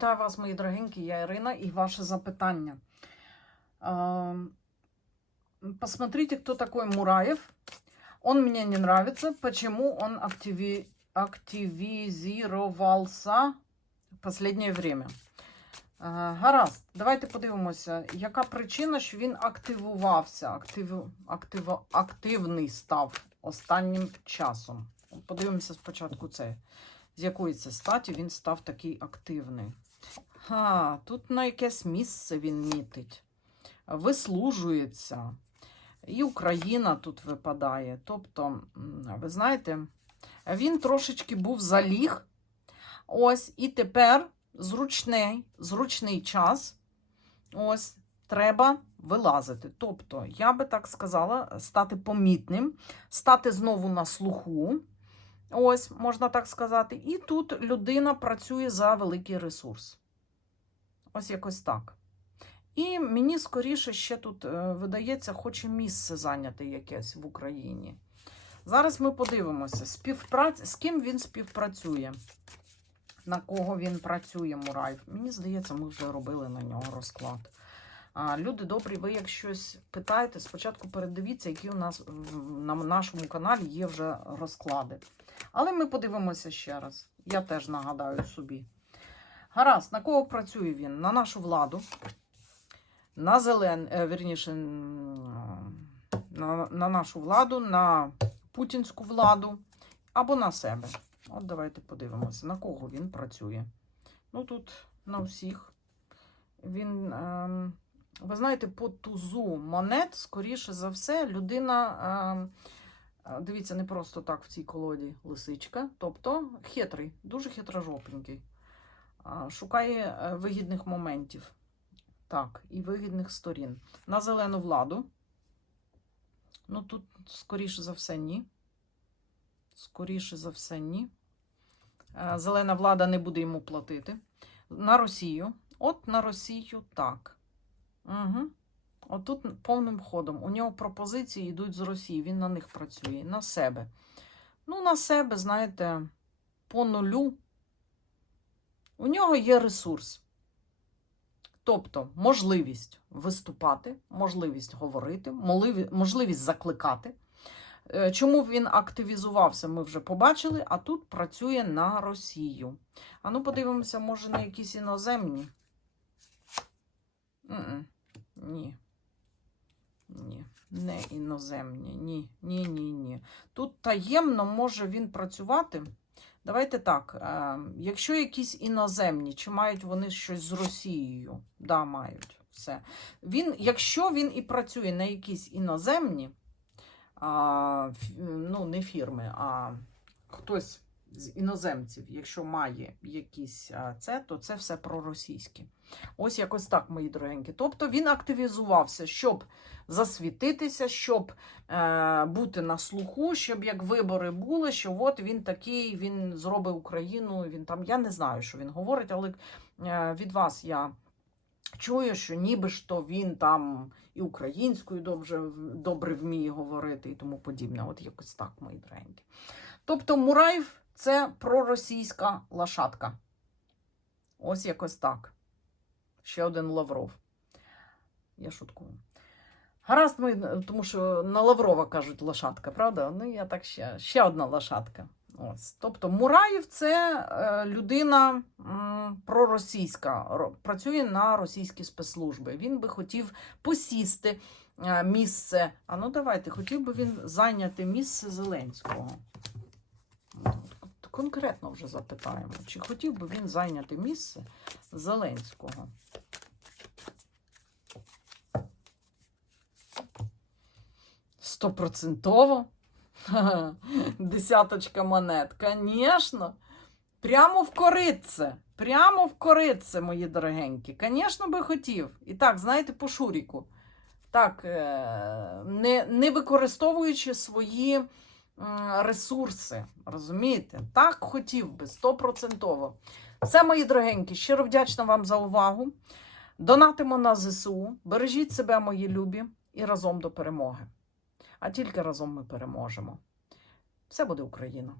Вітаю вас, мої дорогенькі, я Ірина, і ваше запитання. Посмотрите, кто такой Мураев. Он мне не нравится. Почему он активи... активізувався в последнее время? Гаразд, давайте подивимося, яка причина, що він активувався, актив... Актив... активний став останнім часом. Подивимося спочатку це. З якої це статі він став такий активний. Ха, тут на якесь місце він мітить. Вислужується. І Україна тут випадає. Тобто, ви знаєте, він трошечки був заліг. Ось, і тепер зручний, зручний час. Ось, треба вилазити. Тобто, я би так сказала, стати помітним, стати знову на слуху. Ось, можна так сказати. І тут людина працює за великий ресурс. Ось якось так. І мені скоріше ще тут е, видається, хоче місце зайняти якесь в Україні. Зараз ми подивимося, співпраці... з ким він співпрацює, на кого він працює, Мураєв. Мені здається, ми вже робили на нього розклад. А, люди добрі, ви як щось питаєте, спочатку передивіться, які у нас на нашому каналі є вже розклади. Але ми подивимося ще раз. Я теж нагадаю собі. Гаразд, на кого працює він? На нашу владу, на зелен, е, вірніше, на, на нашу владу, на путінську владу або на себе. От давайте подивимося, на кого він працює. Ну тут на всіх. Він, ем, ви знаєте, по тузу монет, скоріше за все, людина. А, Дивіться, не просто так в цій колоді лисичка. Тобто хитрий, дуже хитрожопенький. Шукає е, вигідних моментів. Так, і вигідних сторін. На зелену владу. Ну, тут, скоріше за все, ні. Скоріше за все, ні. Е, Зелена влада не буде йому платити. На Росію. От на Росію так. Угу. Отут повним ходом. У нього пропозиції йдуть з Росії, він на них працює, на себе. Ну, на себе, знаєте, по нулю. У нього є ресурс. Тобто можливість виступати, можливість говорити, можливість закликати. Е, Чому він активізувався, ми вже побачили, а тут працює на Росію. А ну подивимося, може, на якісь іноземні. М-м. Ні. Ні, не іноземні. Ні, ні, ні, ні. Тут таємно може він працювати. Давайте так. Е, якщо якісь іноземні, чи мають вони щось з Росією? Да, мають. Все. Він, якщо він і працює на якісь іноземні, а, ну, не фірми, а хтось з іноземців, якщо має якісь це, то це все проросійське. Ось якось так, мої дорогенькі. Тобто він активізувався, щоб засвітитися, щоб е, бути на слуху, щоб як вибори були, що от він такий, він зробить Україну. Він там, я не знаю, що він говорить, але е, від вас я чую, що ніби ж то він там і українською добре, добре вміє говорити і тому подібне. От якось так, мої дорогенькі. Тобто Мураєв це проросійська лошадка. Ось якось так. Ще один Лавров. Я шуткую. Гаразд, ми, тому що на Лаврова кажуть лошадка, правда? Ну, я так ще, ще одна лошадка. Ось. Тобто Мураєв це е, людина проросійська, ро- працює на російські спецслужби. Він би хотів посісти е, місце. А ну давайте, хотів би він зайняти місце Зеленського. Конкретно вже запитаємо, чи хотів би він зайняти місце Зеленського. Стопроцентово. Десяточка монет. Конечно. Прямо в коритце. Прямо в коритце, мої дорогенькі. Звісно, би хотів. І так, знаєте, по шуріку. Так, е, не, не використовуючи свої ресурси. Розумієте? Так хотів би, стопроцентово. Все, мої дорогенькі, щиро вдячна вам за увагу. Донатимо на ЗСУ. Бережіть себе, мої любі, і разом до перемоги. А тільки разом ми переможемо. Все буде Україна!